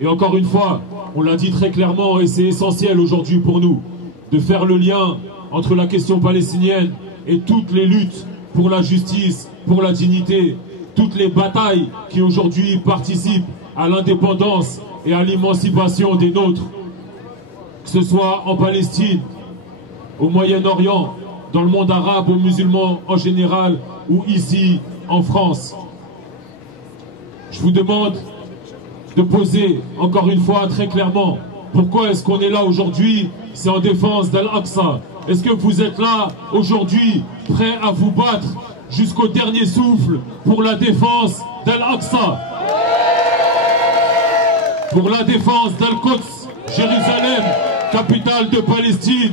Et encore une fois, on l'a dit très clairement et c'est essentiel aujourd'hui pour nous de faire le lien entre la question palestinienne et toutes les luttes pour la justice, pour la dignité, toutes les batailles qui aujourd'hui participent à l'indépendance et à l'émancipation des nôtres, que ce soit en Palestine, au Moyen-Orient, dans le monde arabe, aux musulmans en général, ou ici en France. Je vous demande de poser encore une fois très clairement pourquoi est-ce qu'on est là aujourd'hui. C'est en défense d'Al-Aqsa. Est-ce que vous êtes là aujourd'hui prêts à vous battre jusqu'au dernier souffle pour la défense d'Al-Aqsa, pour la défense d'Al-Quds, Jérusalem, capitale de Palestine,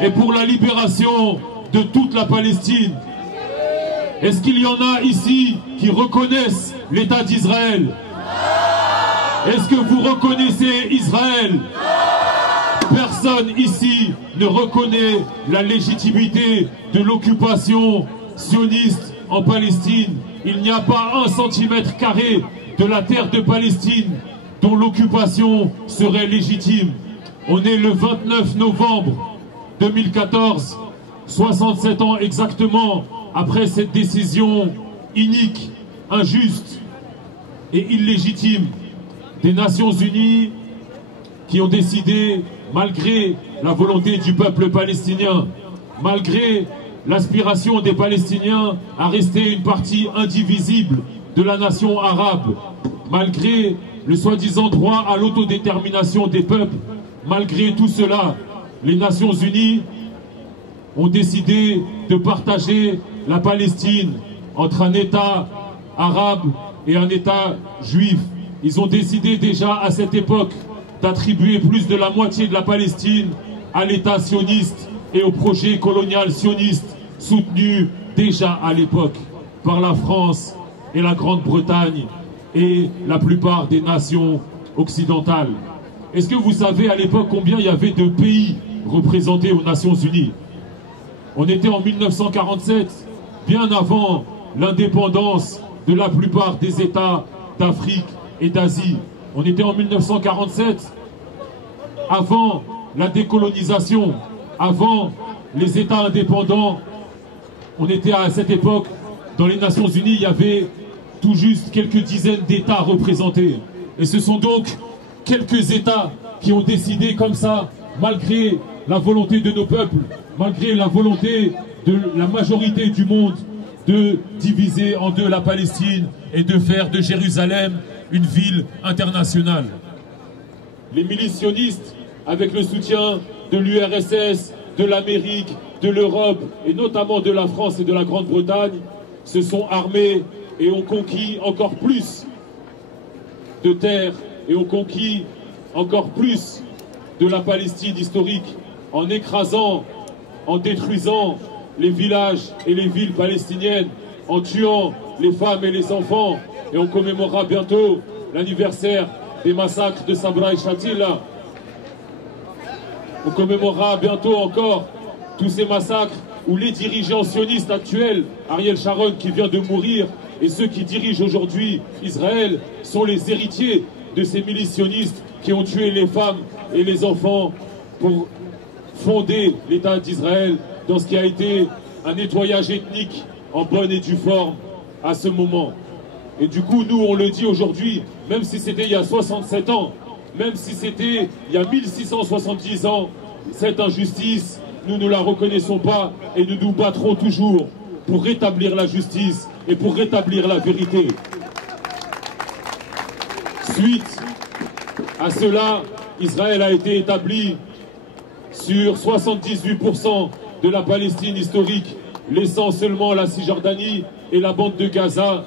et pour la libération de toute la Palestine? Est-ce qu'il y en a ici qui reconnaissent l'État d'Israël? Est-ce que vous reconnaissez Israël? Personne ici ne reconnaît la légitimité de l'occupation sioniste en Palestine. Il n'y a pas 1 centimètre carré de la terre de Palestine dont l'occupation serait légitime. On est le 29 novembre 2014, 67 ans exactement après cette décision inique, injuste et illégitime des Nations Unies qui ont décidé, malgré la volonté du peuple palestinien, malgré l'aspiration des Palestiniens à rester une partie indivisible de la nation arabe, malgré le soi-disant droit à l'autodétermination des peuples, malgré tout cela, les Nations Unies ont décidé de partager la Palestine entre un État arabe et un État juif. Ils ont décidé déjà à cette époque d'attribuer plus de la moitié de la Palestine à l'État sioniste et au projet colonial sioniste soutenu déjà à l'époque par la France et la Grande-Bretagne et la plupart des nations occidentales. Est-ce que vous savez à l'époque combien il y avait de pays représentés aux Nations Unies? On était en 1947, bien avant l'indépendance de la plupart des États d'Afrique et d'Asie. On était en 1947, avant la décolonisation, avant les États indépendants. On était à cette époque, dans les Nations Unies, il y avait tout juste quelques dizaines d'États représentés. Et ce sont donc quelques États qui ont décidé comme ça, malgré la volonté de nos peuples, malgré la volonté de la majorité du monde, de diviser en deux la Palestine et de faire de Jérusalem une ville internationale. Les milices sionistes, avec le soutien de l'URSS, de l'Amérique, de l'Europe et notamment de la France et de la Grande-Bretagne, se sont armés et ont conquis encore plus de terres et ont conquis encore plus de la Palestine historique en écrasant, en détruisant les villages et les villes palestiniennes, en tuant les femmes et les enfants. Et on commémorera bientôt l'anniversaire des massacres de Sabra et Shatila. On commémorera bientôt encore tous ces massacres où les dirigeants sionistes actuels, Ariel Sharon qui vient de mourir, et ceux qui dirigent aujourd'hui Israël sont les héritiers de ces milices sionistes qui ont tué les femmes et les enfants pour fonder l'État d'Israël dans ce qui a été un nettoyage ethnique en bonne et due forme à ce moment. Et du coup, nous, on le dit aujourd'hui, même si c'était il y a 67 ans, même si c'était il y a 1670 ans, cette injustice, nous ne la reconnaissons pas et nous nous battrons toujours pour rétablir la justice et pour rétablir la vérité. Suite à cela, Israël a été établi sur 78% de la Palestine historique, laissant seulement la Cisjordanie et la bande de Gaza.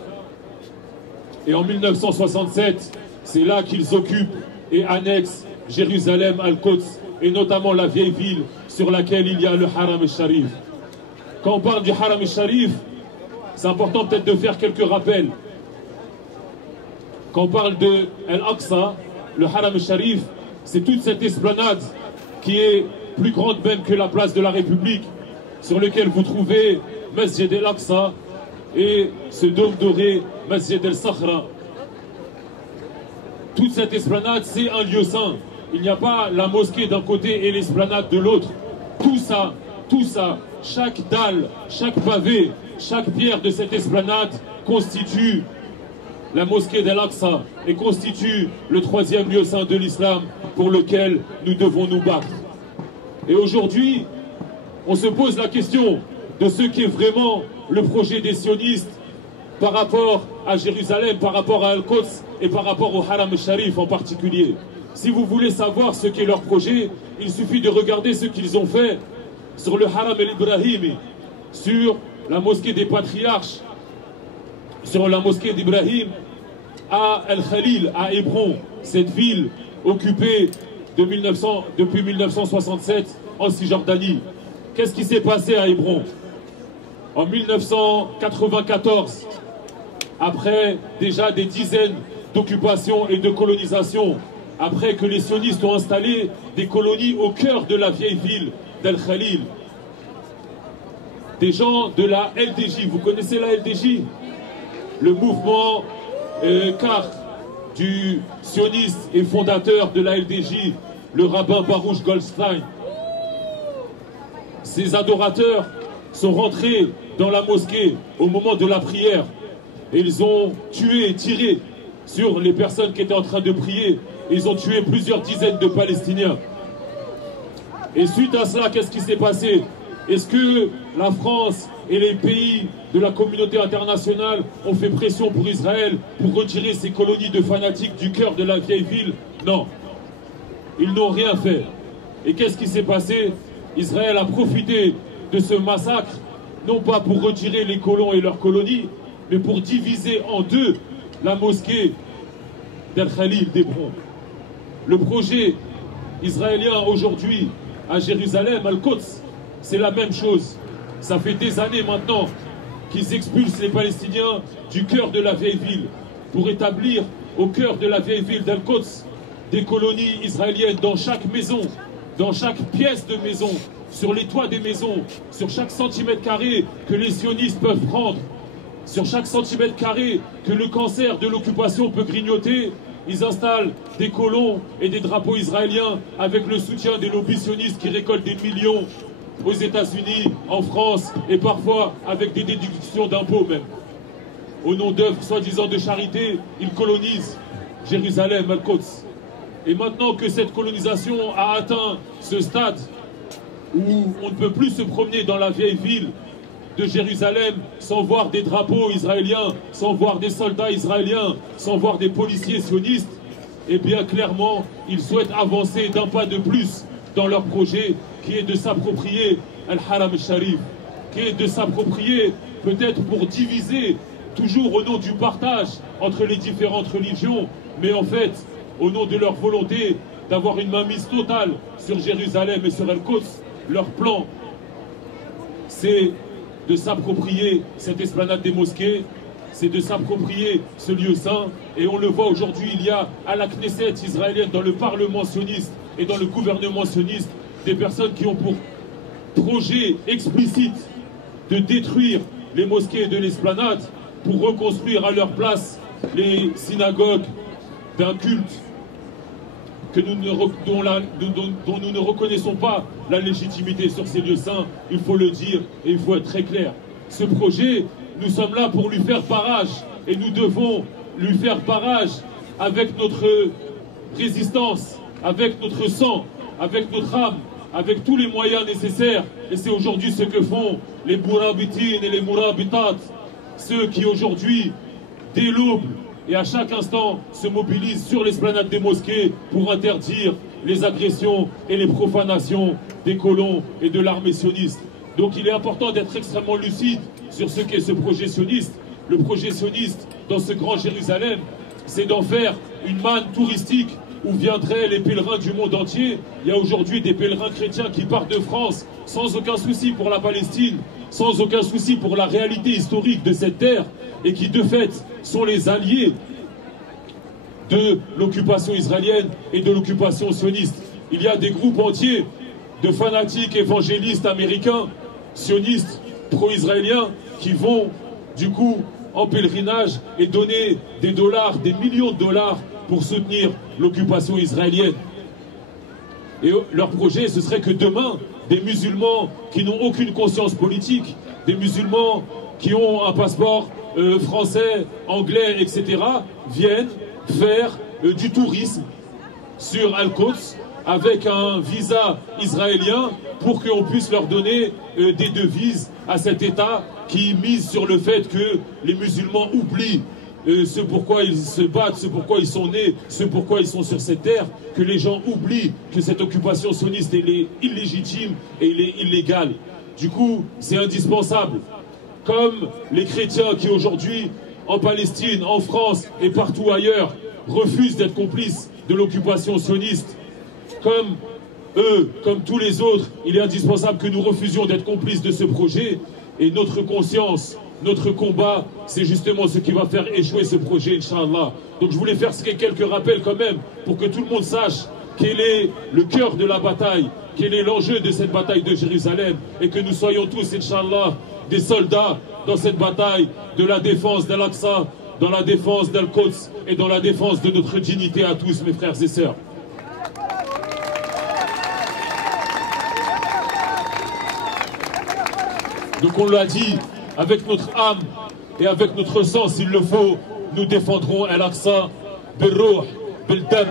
Et en 1967, c'est là qu'ils occupent et annexent Jérusalem, Al-Quds, et notamment la vieille ville sur laquelle il y a le Haram al-Sharif. Quand on parle du Haram al-Sharif, c'est important peut-être de faire quelques rappels. Quand on parle de Al-Aqsa, le Haram al-Sharif, c'est toute cette esplanade qui est plus grande même que la place de la République, sur lequel vous trouvez Masjid al-Aqsa et ce dôme doré, Masjid al-Sakhra. toute cette esplanade, c'est un lieu saint. Il n'y a pas la mosquée d'un côté et l'esplanade de l'autre. Tout ça, chaque dalle, chaque pavé, chaque pierre de cette esplanade constitue la mosquée d'Al-Aqsa et constitue le troisième lieu saint de l'islam pour lequel nous devons nous battre. Et aujourd'hui, on se pose la question de ce qu'est vraiment le projet des sionistes par rapport à Jérusalem, par rapport à Al-Quds et par rapport au Haram al-Sharif en particulier. Si vous voulez savoir ce qu'est leur projet, il suffit de regarder ce qu'ils ont fait sur le Haram al-Ibrahimi, sur la mosquée des patriarches, sur la mosquée d'Ibrahim à Al-Khalil, à Hébron, cette ville occupée depuis 1967 en Cisjordanie. Qu'est-ce qui s'est passé à Hébron? En 1994, après déjà des dizaines d'occupations et de colonisations, après que les sionistes ont installé des colonies au cœur de la vieille ville d'Al-Khalil, des gens de la LDJ, vous connaissez la LDJ? Le mouvement car du sioniste et fondateur de la LDJ, le rabbin Baruch Goldstein. Ces adorateurs sont rentrés dans la mosquée au moment de la prière et ils ont tué et tiré sur les personnes qui étaient en train de prier. Ils ont tué plusieurs dizaines de Palestiniens. Et suite à cela, qu'est-ce qui s'est passé? Est-ce que la France et les pays de la communauté internationale ont fait pression pour Israël pour retirer ces colonies de fanatiques du cœur de la vieille ville? Non. Ils n'ont rien fait. Et qu'est-ce qui s'est passé? Israël a profité de ce massacre, non pas pour retirer les colons et leurs colonies, mais pour diviser en deux la mosquée d'Al-Khalil d'Hébron. Le projet israélien aujourd'hui à Jérusalem, Al-Quds, c'est la même chose. Ça fait des années maintenant qu'ils expulsent les Palestiniens du cœur de la vieille ville pour établir au cœur de la vieille ville d'Al-Quds des colonies israéliennes dans chaque maison, dans chaque pièce de maison, sur les toits des maisons, sur chaque centimètre carré que les sionistes peuvent prendre, sur chaque centimètre carré que le cancer de l'occupation peut grignoter. Ils installent des colons et des drapeaux israéliens avec le soutien des lobbies sionistes qui récoltent des millions aux États-Unis, en France et parfois avec des déductions d'impôts même. Au nom d'œuvres soi-disant de charité, ils colonisent Jérusalem, Al-Quds. Et maintenant que cette colonisation a atteint ce stade où on ne peut plus se promener dans la vieille ville de Jérusalem sans voir des drapeaux israéliens, sans voir des soldats israéliens, sans voir des policiers sionistes, eh bien clairement, ils souhaitent avancer d'un pas de plus dans leur projet qui est de s'approprier Al-Haram al-Sharif, qui est de s'approprier peut-être pour diviser, toujours au nom du partage entre les différentes religions, mais en fait, au nom de leur volonté d'avoir une mainmise totale sur Jérusalem et sur Al-Quds, leur plan, c'est de s'approprier cette esplanade des mosquées, c'est de s'approprier ce lieu saint. Et on le voit aujourd'hui, il y a à la Knesset israélienne, dans le Parlement sioniste et dans le gouvernement sioniste, des personnes qui ont pour projet explicite de détruire les mosquées de l'esplanade pour reconstruire à leur place les synagogues d'un culte que dont nous ne reconnaissons pas la légitimité sur ces lieux saints. Il faut le dire et il faut être très clair. Ce projet, nous sommes là pour lui faire barrage et nous devons lui faire barrage avec notre résistance, avec notre sang, avec notre âme, avec tous les moyens nécessaires. Et c'est aujourd'hui ce que font les Mourabitines et les Mourabitat, ceux qui aujourd'hui, dès l'aube et à chaque instant, se mobilisent sur l'esplanade des mosquées pour interdire les agressions et les profanations des colons et de l'armée sioniste. Donc il est important d'être extrêmement lucide sur ce qu'est ce projet sioniste. Le projet sioniste dans ce grand Jérusalem, c'est d'en faire une manne touristique où viendraient les pèlerins du monde entier. Il y a aujourd'hui des pèlerins chrétiens qui partent de France sans aucun souci pour la Palestine, sans aucun souci pour la réalité historique de cette terre, et qui de fait sont les alliés de l'occupation israélienne et de l'occupation sioniste. Il y a des groupes entiers de fanatiques évangélistes américains, sionistes, pro-israéliens, qui vont du coup en pèlerinage et donner des dollars, des millions de dollars pour soutenir l'occupation israélienne. Et leur projet, ce serait que demain, des musulmans qui n'ont aucune conscience politique, des musulmans qui ont un passeport français, anglais, etc., viennent faire du tourisme sur Al-Quds avec un visa israélien pour qu'on puisse leur donner des devises à cet État qui mise sur le fait que les musulmans oublient ce pourquoi ils se battent, ce pourquoi ils sont nés, ce pourquoi ils sont sur cette terre, que les gens oublient que cette occupation sioniste elle est illégitime et elle est illégale. Du coup, c'est indispensable. Comme les chrétiens qui aujourd'hui, en Palestine, en France et partout ailleurs, refusent d'être complices de l'occupation sioniste, comme eux, comme tous les autres, il est indispensable que nous refusions d'être complices de ce projet. Et notre conscience, notre combat, c'est justement ce qui va faire échouer ce projet, Inch'Allah. Donc je voulais faire quelques rappels quand même, pour que tout le monde sache quel est le cœur de la bataille, quel est l'enjeu de cette bataille de Jérusalem, et que nous soyons tous, Inch'Allah, des soldats dans cette bataille de la défense d'Al-Aqsa, dans la défense d'Al-Quds et dans la défense de notre dignité à tous, mes frères et sœurs. Donc on l'a dit, avec notre âme et avec notre sang, s'il le faut, nous défendrons Al-Aqsa. Birrouh, bildam,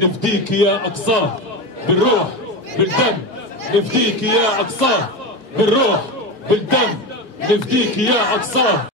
nifdik ya Aqsa. Birrouh, bildam, nifdik ya Aqsa. Birrouh, bildam, nifdik ya Aqsa.